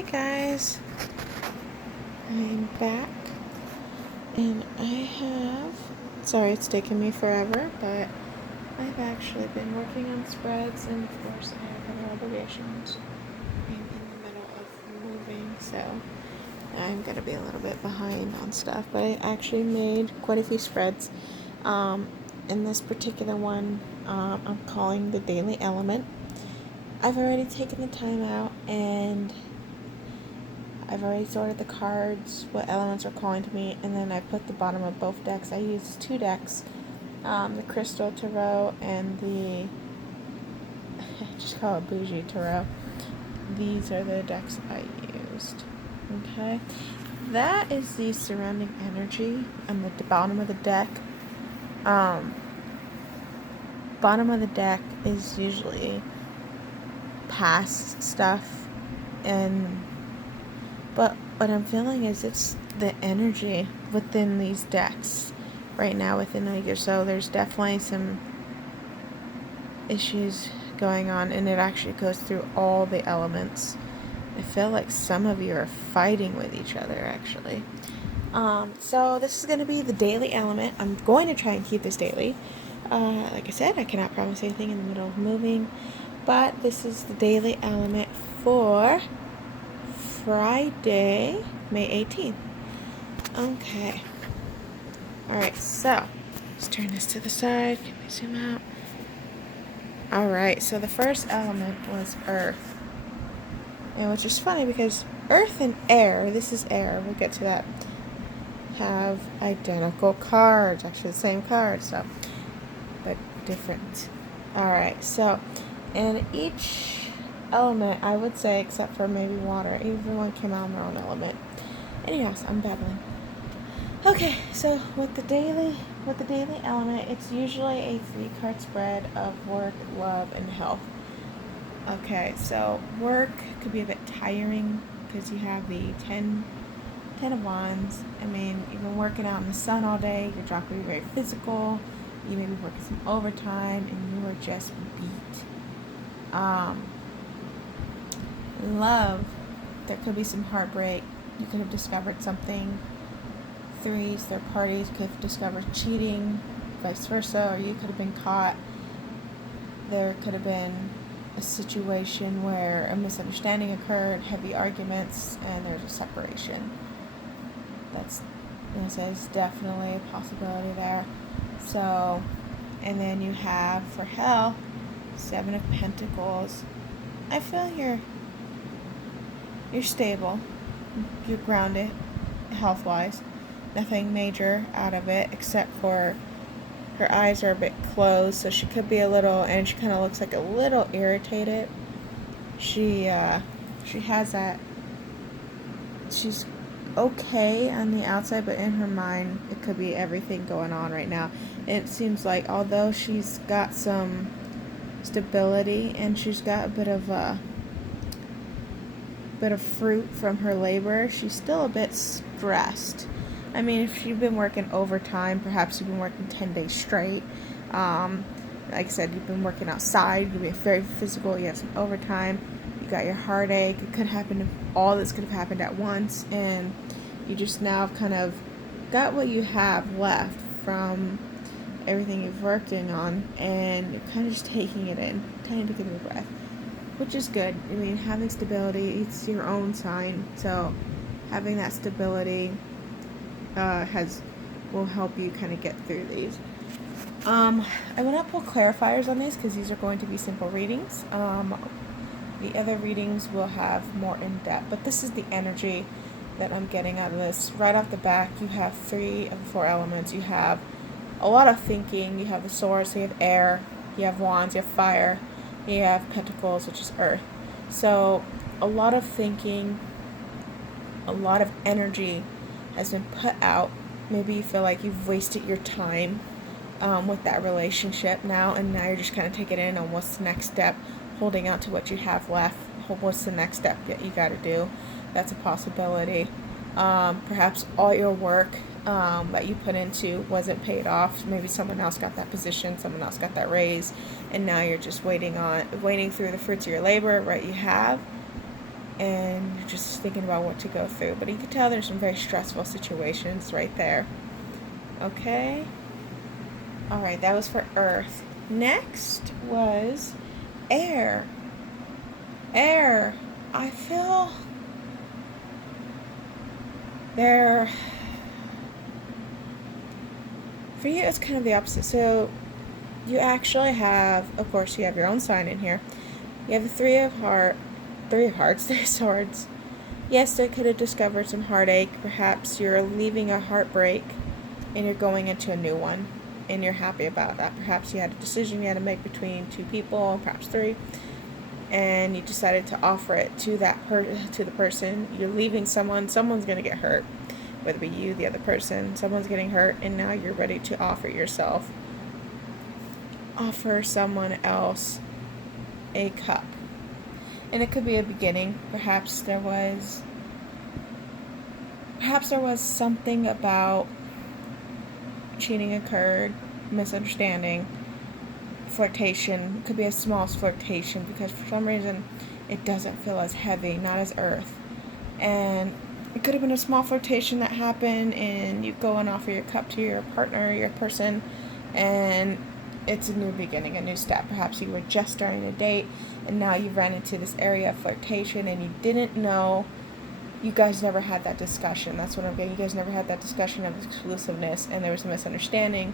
Hi guys, I'm back and sorry it's taken me forever, but I've actually been working on spreads and of course I have other obligations. I'm in the middle of moving, so I'm gonna be a little bit behind on stuff, but I actually made quite a few spreads. Um, in this particular one, I'm calling the Daily Element. I've already taken the time out and I've already sorted the cards, what elements are calling to me, and then I put the bottom of both decks. I used two decks, the Crystal Tarot and the, I just call it Bougie Tarot. These are the decks I used. Okay, that is the surrounding energy on the bottom of the deck. Bottom of the deck is usually past stuff, but what I'm feeling is it's the energy within these decks right now within a week or so. There's definitely some issues going on, and it actually goes through all the elements. I feel like some of you are fighting with each other, actually. So this is going to be the daily element. I'm going to try and keep this daily. Like I said, I cannot promise anything in the middle of moving, but this is the daily element for Friday, May 18th. Okay. Alright, so let's turn this to the side. Can we zoom out? Alright, so the first element was earth. And which is funny because earth and air, this is air, we'll get to that, have identical cards. Actually the same cards, so, but different. Alright, so, and each element, I would say, except for maybe water, everyone came out on their own element. Anyways, I'm babbling. Okay, so with the daily element, it's usually a 3-card spread of work, love, and health. Okay, so work could be a bit tiring because you have the 10 of Wands. I mean, you've been working out in the sun all day, your job could be very physical, you may be working some overtime, and you are just beat. Love, there could be some heartbreak. You could have discovered something. 3s, third parties could have discovered cheating, vice versa, or you could have been caught. There could have been a situation where a misunderstanding occurred, heavy arguments, and there's a separation. That's, it says, definitely a possibility there. So, and then you have, for health, 7 of Pentacles. I feel you're stable, you're grounded, health-wise. Nothing major out of it, except for her eyes are a bit closed, so she could be a little, and she kind of looks like a little irritated. She has that, she's okay on the outside, but in her mind, it could be everything going on right now. It seems like although she's got some stability and she's got a bit of fruit from her labor, she's still a bit stressed. I mean, if you've been working overtime, perhaps you've been working 10 days straight. Like I said, you've been working outside, you've been very physical, you have some overtime, you got your heartache, it could happen, all this could have happened at once, and you just now kind of got what you have left from everything you've worked in on, and you're kind of just taking it in, kind of taking a breath, which is good. I mean, having stability, it's your own sign, so having that stability will help you kind of get through these. I will not pull clarifiers on these because these are going to be simple readings. The other readings will have more in-depth, but this is the energy that I'm getting out of this. Right off the back, you have 3 of the 4 elements. You have a lot of thinking. You have the Swords, so you have air, you have Wands, you have fire, you have Pentacles, which is earth. So a lot of thinking, a lot of energy has been put out. Maybe you feel like you've wasted your time with that relationship now, and now you're just kind of taking it in on what's the next step, holding out to what you have left. What's the next step that you got to do? That's a possibility. Perhaps all your work that you put into wasn't paid off. Maybe someone else got that position, someone else got that raise, and now you're just waiting through the fruits of your labor, right? You have, and you're just thinking about what to go through. But you can tell there's some very stressful situations right there. Okay? Alright, that was for Earth. Next was Air. Air. I feel there. For you, it's kind of the opposite. So, you actually have, of course, you have your own sign in here. You have the Three of Hearts, Three of Swords. Yes, they could have discovered some heartache. Perhaps you're leaving a heartbreak and you're going into a new one, and you're happy about that. Perhaps you had a decision you had to make between two people, perhaps three, and you decided to offer it to to the person. You're leaving someone's going to get hurt, whether it be you, the other person. Someone's getting hurt, and now you're ready to offer someone else a cup. And it could be a beginning. Perhaps there was something about cheating occurred, misunderstanding, flirtation. It could be a small flirtation because for some reason it doesn't feel as heavy, not as Earth. And it could have been a small flirtation that happened, and you go and offer your cup to your partner, your person, and it's a new beginning, a new step. Perhaps you were just starting a date, and now you've ran into this area of flirtation, and you didn't know. You guys never had that discussion. That's what I'm getting. You guys never had that discussion of exclusiveness, and there was a misunderstanding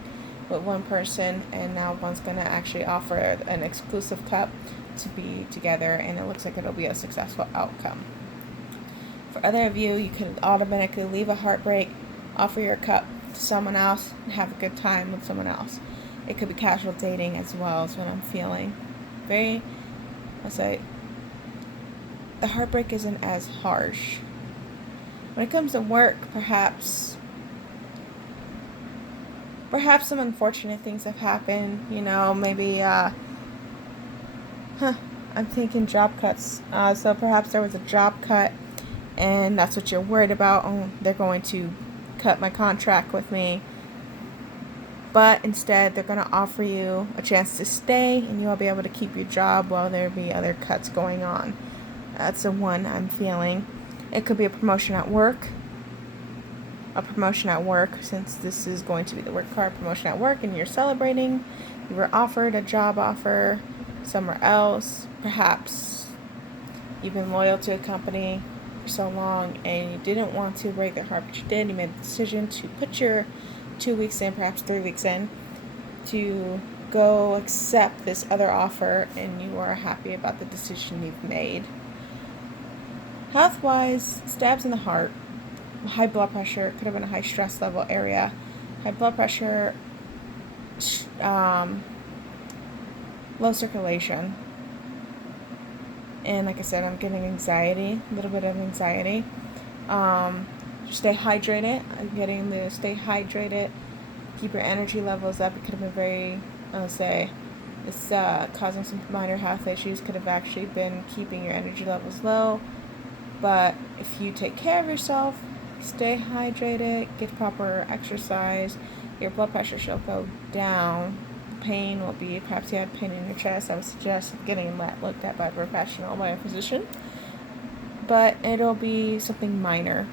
with one person, and now one's going to actually offer an exclusive cup to be together, and it looks like it'll be a successful outcome. For other of you, you could automatically leave a heartbreak, offer your cup to someone else, and have a good time with someone else. It could be casual dating as well, is what I'm feeling. The heartbreak isn't as harsh. When it comes to work, perhaps some unfortunate things have happened. Maybe, I'm thinking job cuts. So perhaps there was a job cut, and that's what you're worried about. Oh, they're going to cut my contract with me. But instead, they're going to offer you a chance to stay, and you'll be able to keep your job while there be other cuts going on. That's the one I'm feeling. It could be a promotion at work. Since this is going to be the work card, promotion at work, and you're celebrating. You were offered a job offer somewhere else. Perhaps you've been loyal to a company for so long, and you didn't want to break their heart, but you did. You made the decision to put your 2 weeks in, perhaps 3 weeks in, to go accept this other offer, and you are happy about the decision you've made. Health-wise, stabs in the heart, high blood pressure, could have been a high stress level area, high blood pressure, low circulation, and like I said, I'm getting anxiety, a little bit of anxiety. Stay hydrated. I'm getting to stay hydrated. Keep your energy levels up. It could have been very, it's causing some minor health issues. Could have actually been keeping your energy levels low. But if you take care of yourself, stay hydrated, get proper exercise, your blood pressure shall go down. Pain will be, perhaps you had pain in your chest. I would suggest getting that looked at by a professional, by a physician. But it'll be something minor,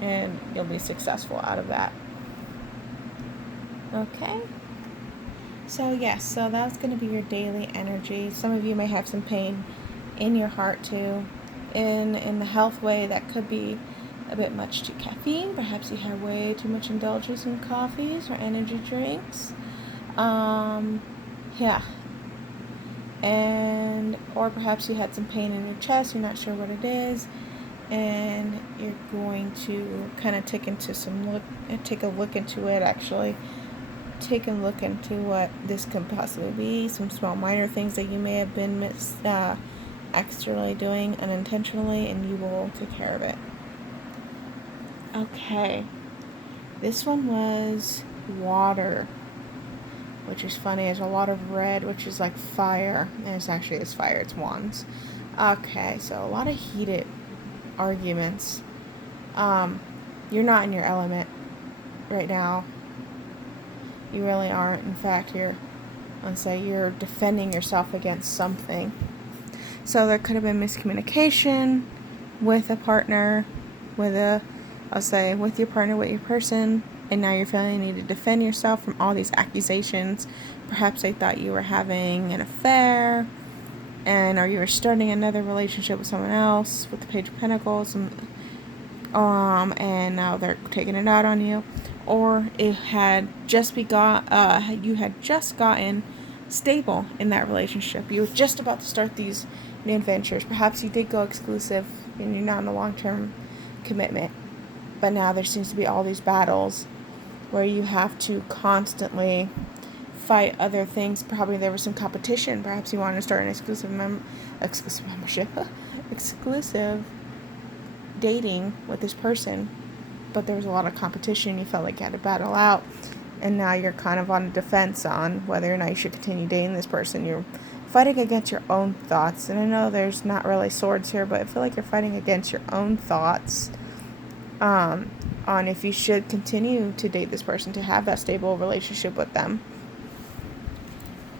and you'll be successful out of that. Okay? So that's going to be your daily energy. Some of you may have some pain in your heart too. In the health way, that could be a bit much to caffeine. Perhaps you have way too much indulgence in coffees or energy drinks. Or perhaps you had some pain in your chest, you're not sure what it is, and you're going to kind of take a look into it, take a look into what this could possibly be, some small minor things that you may have been accidentally doing unintentionally, and you will take care of it. Okay, this one was water, which is funny. There's a lot of red, which is like fire, and it's fire, it's wands. Okay, so a lot of heated arguments. You're not in your element right now. You really aren't. In fact, you're defending yourself against something. So there could have been miscommunication. with a partner, with your partner, with your person, and now you're feeling you need to defend yourself from all these accusations. Perhaps they thought you were having an affair, or you were starting another relationship with someone else with the Page of Pentacles, and now they're taking it out on you. Or it had just you had just gotten stable in that relationship. You were just about to start these new adventures. Perhaps you did go exclusive and you're not in a long-term commitment. But now there seems to be all these battles where you have to constantly fight other things. Probably there was some competition. Perhaps you wanted to start an exclusive membership, exclusive dating with this person, but there was a lot of competition. You felt like you had to battle out, and now you're kind of on the defense on whether or not you should continue dating this person. You're fighting against your own thoughts, and I know there's not really swords here, but I feel like you're fighting against your own thoughts on if you should continue to date this person, to have that stable relationship with them.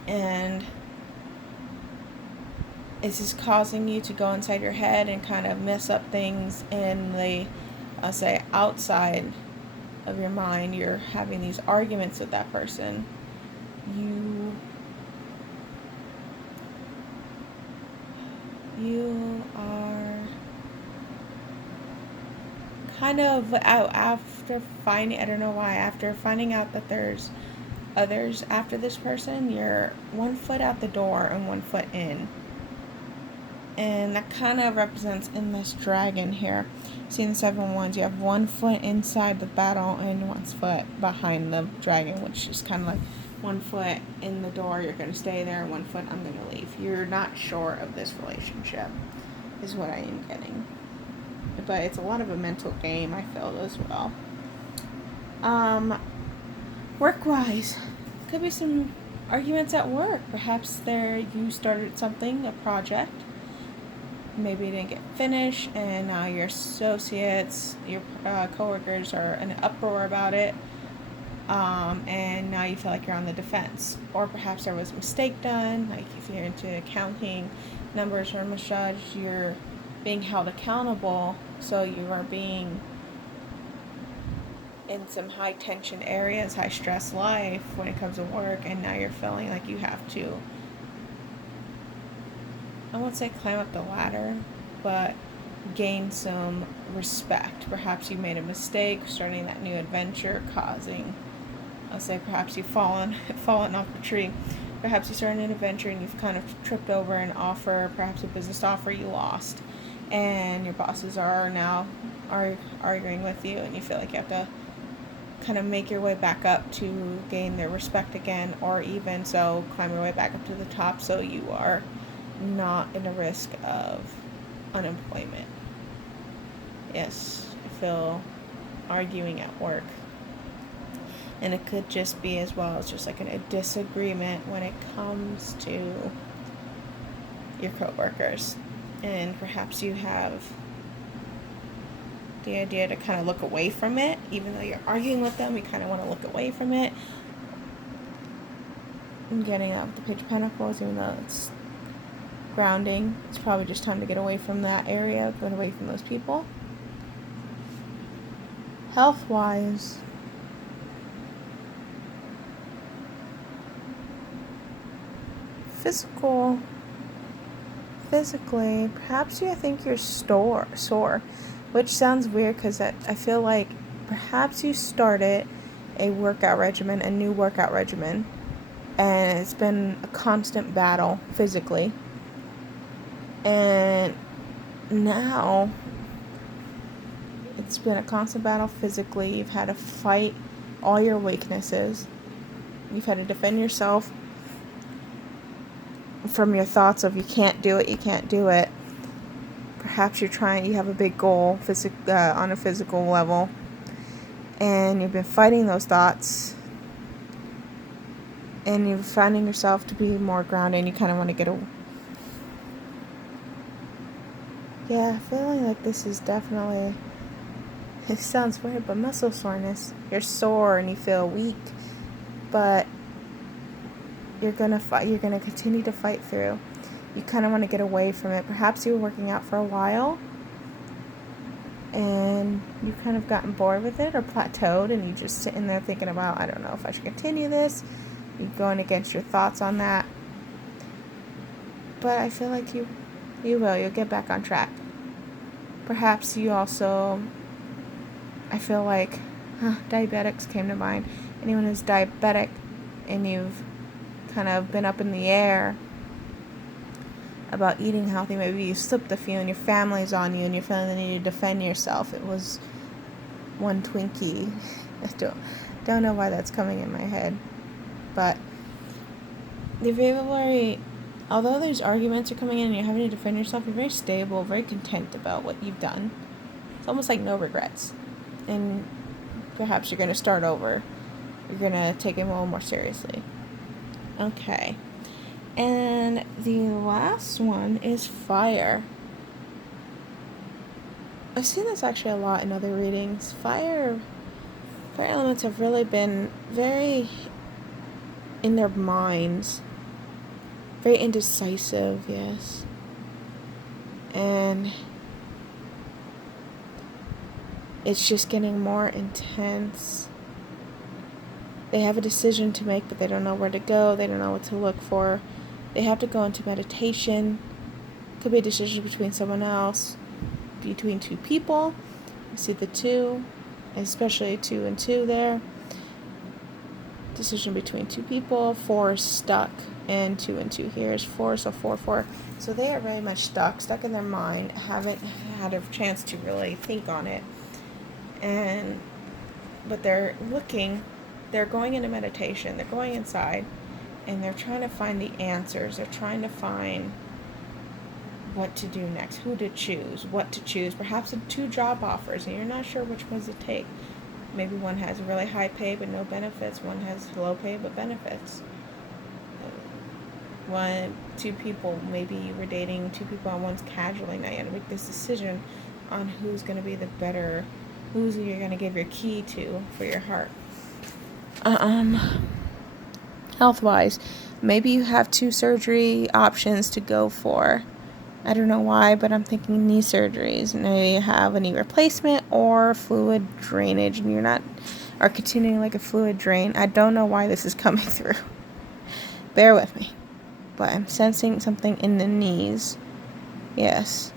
And it's just causing you to go inside your head and kind of mess up things in the, I'll say, outside of your mind. You're having these arguments with that person. You are kind of out after finding, I don't know why, after finding out that there's others after this person, you're 1 foot out the door and 1 foot in. And that kind of represents in this dragon here. Seeing the 7 wands, you have 1 foot inside the battle and 1 foot behind the dragon, which is kind of like 1 foot in the door, you're going to stay there, and 1 foot, I'm going to leave. You're not sure of this relationship, is what I am getting. But it's a lot of a mental game, I feel, as well. Work-wise, could be some arguments at work. Perhaps you started something, a project. Maybe you didn't get finished, and now your associates, your coworkers are in an uproar about it, and now you feel like you're on the defense. Or perhaps there was a mistake done, like if you're into accounting, numbers are misjudged, you're being held accountable, so you are being in some high tension areas, high stress life when it comes to work, and now you're feeling like you have to, I won't say climb up the ladder, but gain some respect. Perhaps you made a mistake starting that new adventure, causing, I'll say, perhaps you've fallen off the tree. Perhaps you started an adventure and you've kind of tripped over an offer, perhaps a business offer you lost, and your bosses are now arguing with you, and you feel like you have to kind of make your way back up to gain their respect again, or even so climb your way back up to the top so you are not in a risk of unemployment. Yes, I feel arguing at work. And it could just be as well as just like a disagreement when it comes to your coworkers. And perhaps you have the idea to kind of look away from it. Even though you're arguing with them, you kind of want to look away from it. I'm getting out the Page of Pentacles, even though it's grounding. It's probably just time to get away from that area, get away from those people. Health-wise, physically, perhaps you think you're sore, which sounds weird because I feel like perhaps you started a new workout regimen, and it's been a constant battle physically. And now it's been a constant battle physically. You've had to fight all your weaknesses. You've had to defend yourself from your thoughts of you can't do it. Perhaps you have a big goal on a physical level, and you've been fighting those thoughts, and you're finding yourself to be more grounded, and you kind of want to get away. Yeah, feeling like this is definitely, it sounds weird, but muscle soreness. You're sore and you feel weak, but you're gonna fight. You're gonna continue to fight through. You kind of want to get away from it. Perhaps you were working out for a while, you've kind of gotten bored with it or plateaued and you're just sitting there thinking about, I don't know if I should continue this. You're going against your thoughts on that. But I feel like you will. You'll get back on track. Perhaps you also, I feel like, diabetics came to mind. Anyone who's diabetic and you've kind of been up in the air about eating healthy, maybe you slipped a few and your family's on you and you're feeling the need to defend yourself. It was one Twinkie. I don't know why that's coming in my head. But you're very, although there's arguments are coming in and you're having to defend yourself, you're very stable, very content about what you've done. It's almost like no regrets. And perhaps you're going to start over. You're going to take it a little more seriously. Okay. And the last one is fire. I've seen this actually a lot in other readings. Fire elements have really been very in their minds. Very indecisive, yes. And it's just getting more intense. They have a decision to make, but they don't know where to go. They don't know what to look for. They have to go into meditation. Could be a decision between someone else, between two people. You see the two, especially 2 and 2 there. Decision between two people. 4 is stuck, and 2 and 2 here is 4, so 4, 4. So they are very much stuck in their mind, haven't had a chance to really think on it. But they're going into meditation, they're going inside, and they're trying to find the answers. They're trying to find what to do next, who to choose, what to choose. Perhaps 2 job offers, and you're not sure which ones to take. Maybe one has really high pay but no benefits. One has low pay but benefits. 2 people, maybe you were dating 2 people and one's casually. Now you have to make this decision on who's going to be the better, who's you're going to give your key to for your heart. Health-wise, maybe you have 2 surgery options to go for. I don't know why, but I'm thinking knee surgeries. Maybe you have a knee replacement or fluid drainage, and are continuing like a fluid drain. I don't know why this is coming through. Bear with me. But I'm sensing something in the knees. Yes.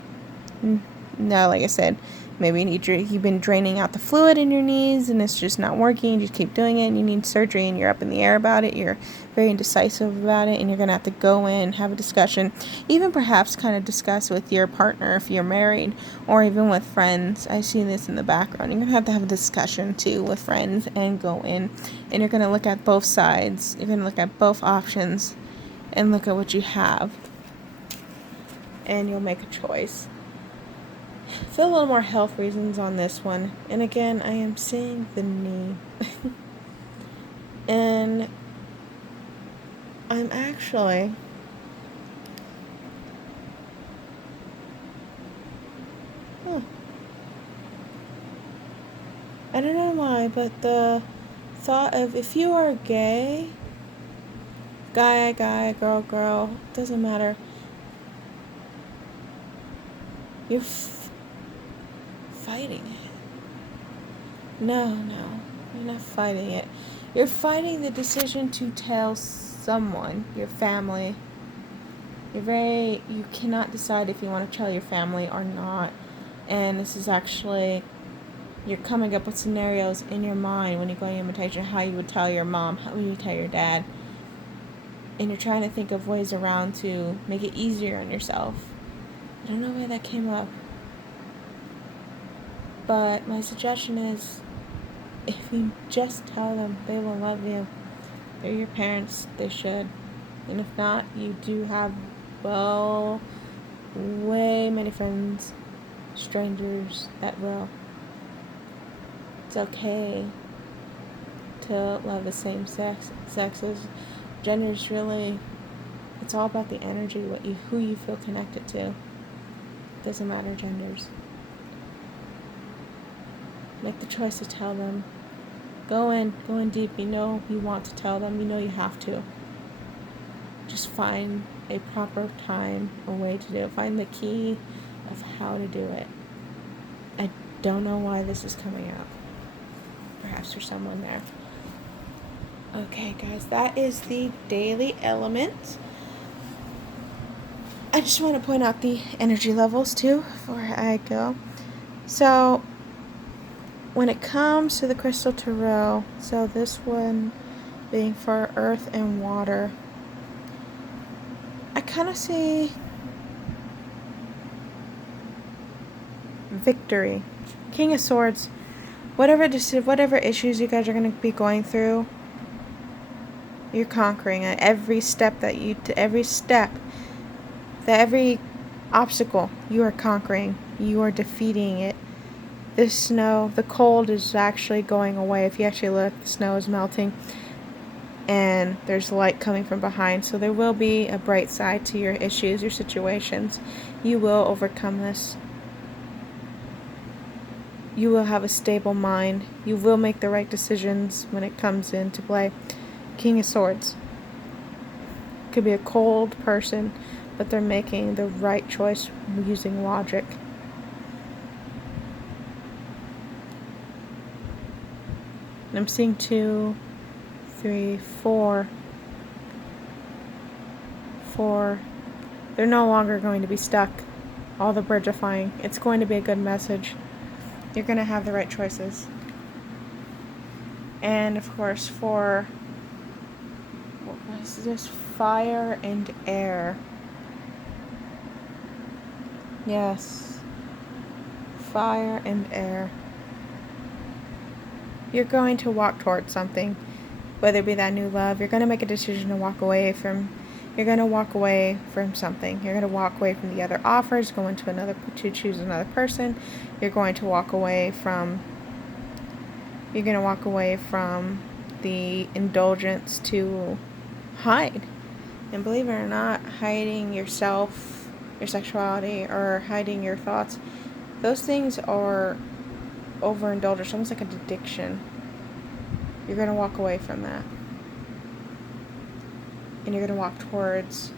No, like I said, maybe you've been draining out the fluid in your knees and it's just not working. You just keep doing it and you need surgery and you're up in the air about it. You're very indecisive about it and you're going to have to go in, have a discussion. Even perhaps kind of discuss with your partner if you're married or even with friends. I see this in the background. You're going to have a discussion too with friends and go in. And you're going to look at both sides. You're going to look at both options and look at what you have. And you'll make a choice. Feel a little more health reasons on this one. And again, I am seeing the knee. And I'm actually I don't know why, but the thought of if you are gay, guy, girl, doesn't matter. You're fighting it. No, you're not fighting it. You're fighting the decision to tell someone, your family. You cannot decide if you want to tell your family or not. And this is actually, you're coming up with scenarios in your mind when you're going to meditation, how you would tell your mom, how you would tell your dad. And you're trying to think of ways around to make it easier on yourself. I don't know where that came up. But my suggestion is, if you just tell them, they will love you. They're your parents, they should. And if not, you do have, way many friends, strangers that will. It's okay to love the same sexes. Gender's really, it's all about the energy, who you feel connected to. It doesn't matter genders. Make the choice to tell them. Go in deep. You know you want to tell them. You know you have to. Just find a proper time, a way to do it. Find the key of how to do it. don't know why this is coming up. Perhaps there's someone there. Okay, guys, that is the daily element. I just want to point out the energy levels too before I go. So, when it comes to the Crystal Tarot, so this one being for earth and water, I kind of see victory. King of Swords, whatever issues you guys are going to be going through, you're conquering it. Every obstacle you are conquering, you are defeating it. This snow, the cold is actually going away. If you actually look, the snow is melting and there's light coming from behind. So there will be a bright side to your issues, your situations. You will overcome this. You will have a stable mind. You will make the right decisions when it comes into play. King of Swords. Could be a cold person, but they're making the right choice using logic. And I'm seeing 2, 3, 4. They're no longer going to be stuck. All the birds are flying. It's going to be a good message. You're going to have the right choices. And of course, for what was this? Fire and air. Yes. Fire and air. You're going to walk towards something, whether it be that new love. You're going to make a decision to walk away from. You're going to walk away from something. You're going to walk away from the other offers, go into to choose another person. You're going to walk away from. You're going to walk away from the indulgence to hide. And believe it or not, hiding yourself, your sexuality, or hiding your thoughts, those things are overindulged. It's almost like an addiction. You're going to walk away from that. And you're going to walk towards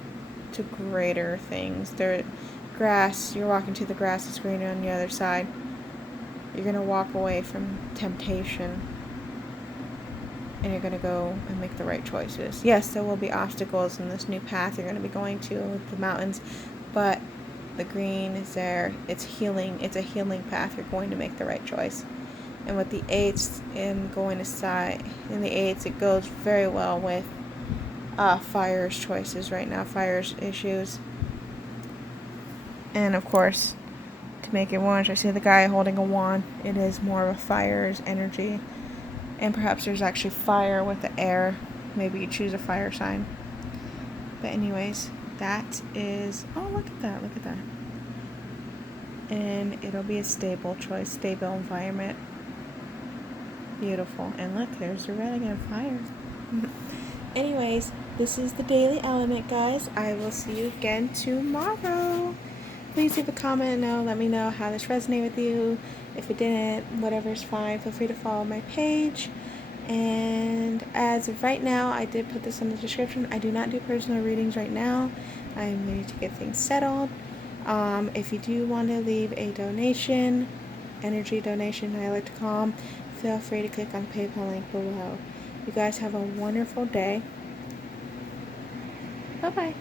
to greater things. You're walking to the grass that's greener on the other side. You're going to walk away from temptation. And you're going to go and make the right choices. Yes, there will be obstacles in this new path you're going to be going to with the mountains, but the green is there. It's healing. It's a healing path. You're going to make the right choice. And with the 8s and going aside, in the 8s, it goes very well with fire's choices right now, fire's issues. And of course, to make it orange, I see the guy holding a wand. It is more of a fire's energy. And perhaps there's actually fire with the air. Maybe you choose a fire sign. But anyways, that is... Oh, look at that. Look at that. And it'll be a stable choice, stable environment. Beautiful. And look, there's the red again, fire. Anyways, this is the daily element, guys. I will see you again tomorrow. Please leave a comment and let me know how this resonated with you. If it didn't, whatever's fine. Feel free to follow my page. And as of right now, I did put this in the description. I do not do personal readings right now. I'm ready to get things settled. If you do want to leave a donation, energy donation, I like to call them, feel free to click on the PayPal link below. You guys have a wonderful day. Bye-bye.